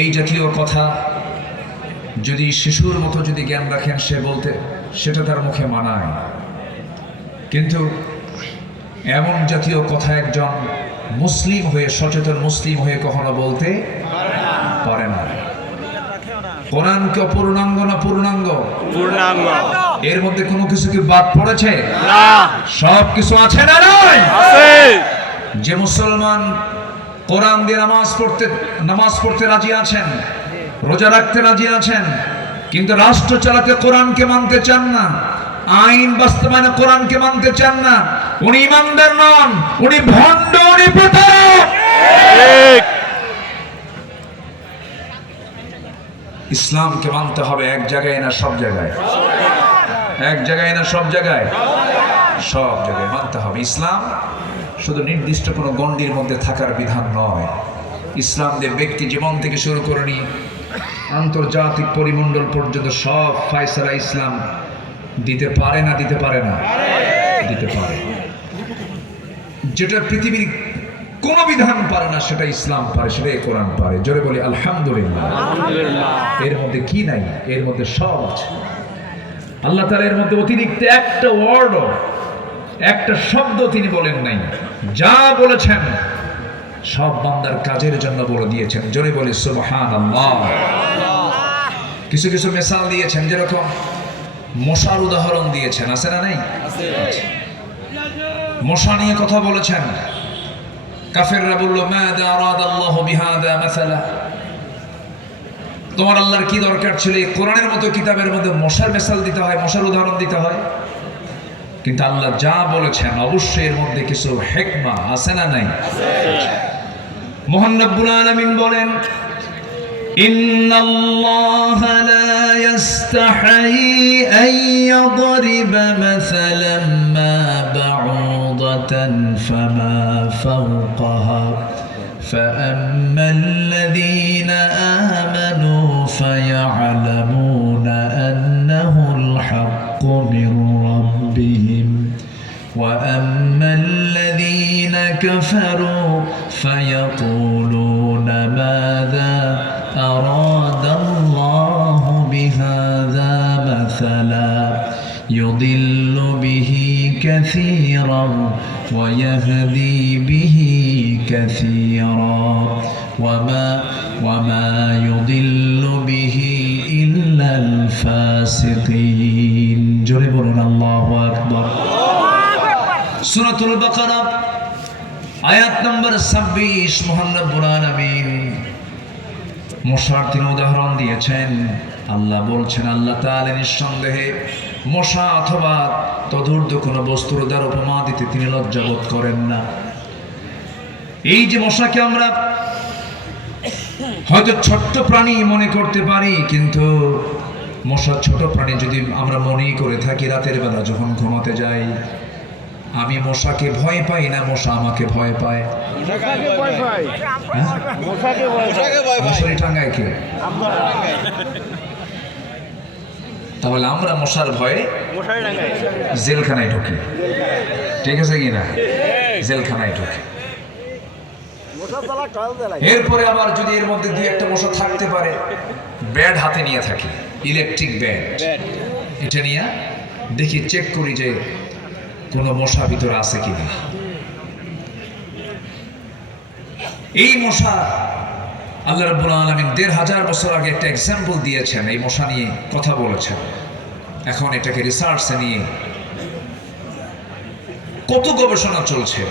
এই জাতীয় কথা যদি শিশুর মতো যদি জ্ঞান রাখেন সে বলতে, সেটা তার মুখে মানায়, কিন্তু এমন জাতীয় কথা একজন মুসলিম হয়ে, সচেতন মুসলিম হয়ে কখনো বলতে পারে না। কোরআনকে অপূর্ণাঙ্গ না পূর্ণাঙ্গ? পূর্ণাঙ্গ। এর মধ্যে কোনো কিছু কি বাদ পড়েছে? না, সব কিছু আছে না নয়? আছে। যে মুসলমান কোরআন দিয়ে নামাজ পড়তে রাজি আছেন, রোজা রাখতে রাজি আছেন, কিন্তু রাষ্ট্র চালাতে কোরআনকে মানতে চান না, আইন বাস্তবায়নে কোরআনকে মানতে চান না, উনি ইমানদার নন, উনি ভণ্ড, উনি প্রতারক। ঠিক। ইসলামকে মানতে হবে এক জায়গায় না সব জায়গায়? এক জায়গায় না সব জায়গায়? সব জায়গায় মানতে হবে। ইসলাম শুধু নির্দিষ্ট কোনো গণ্ডির মধ্যে থাকার বিধান নয়। ইসলাম দিয়ে ব্যক্তি জীবন থেকে শুরু করে নিয়ে আন্তর্জাতিক পরিমণ্ডল পর্যন্ত সব ফায়সালা ইসলাম দিতে পারে না? দিতে পারে না? দিতে পারে। যেটা পৃথিবীর কোন বিধান পারে না সেটা ইসলাম পারে, সেটাই কোরআন পারে। জোরে বলি আলহামদুলিল্লাহ। এর মধ্যে কি নাই? এর মধ্যে সব আছে। আল্লাহ তাআলা এর মধ্যে অতিরিক্ত একটা ওয়ার্ড, একটা শব্দ তিনি বলেন নাই। যা বলেছেন সব বান্দার কাজের জন্য বলে দিয়েছেন। জোরে বলি সুবহানাল্লাহ। কিছু কিছু মিসাল দিয়েছেন, যেরকম মশার উদাহরণ দিয়েছেন, আছে না নাই? মশা নিয়ে কথা বলেছেন। কাফেররা বলল, মাযা আরাদাল্লাহু বিহাযা মাসালা, তোমার আল্লাহর কি দরকার ছিল এই কোরআনের মতো কিতাবের মধ্যে মশার মিসাল দিতে হয়, মশার উদাহরণ দিতে হয়? কিন্তু আল্লাহ যা বলেছেন অবশ্যই এর মধ্যে কিছু হিকমা আছে না নাই? মহান রব্বুল আলামিন বলেন, ইন্নাল্লাহা লা ইস্তাহি আন ইয়াদরিবা মাসালাম মা বাউদাতান ফামা ফাওকাহা فأما الذين آمنوا فيعلمون أنه الحق من ربهم وأما الذين كفروا فيقولون ماذا أراد الله بهذا مثلا يضل به كثيرا ويهدي به كثيرا وما يضل به إلا الفاسقين جربنا الله أكبر সূরাতুল বাকারা আয়াত নম্বর 26 মহান রব্বুল আলামিন মশার তিনি উদাহরণ দিয়েছেন। আল্লাহ বলছেন, আল্লাহ তাআলা নিঃসন্দেহে মশা অথবা তদূর্ধ্ব কোনো বস্তুর দ্বারা উপমা দিতে তিনি লজ্জাবোধ করেন না। এই যে মশাকে আমরা হয়তো ছোট্ট প্রাণী মনে করতে পারি, কিন্তু মশা ছোট প্রাণী যদি আমরা মনেই করে থাকি, রাতের বেলা যখন ঘুমাতে যাই, আমি মশাকে ভয় পাই না মশা আমাকে ভয় পায়? মশারি টাঙ্গায় কে? তাহলে আমরা মশার ভয়ে জেলখানায় ঢুকি, ঠিক আছে কিনা? জেলখানায় ঢুকি। এরপরে আবার যদি এর মধ্যে দুই একটা মশা থাকতে পারে, ব্যাট হাতে নিয়ে থাকি, ইলেকট্রিক ব্যাট, এটা নিয়ে দেখি, চেক করি যে কোনো মশা ভিতরে আছে কিনা। এই মশা আল্লাহ রাব্বুল আলামিন ১৫০০ বছর আগে একটা এক্সাম্পল দিয়েছেন, এই মশা নিয়ে কথা বলেছেন। এখন এটাকে রিসার্চে নিয়ে কত গবেষণা চলছে।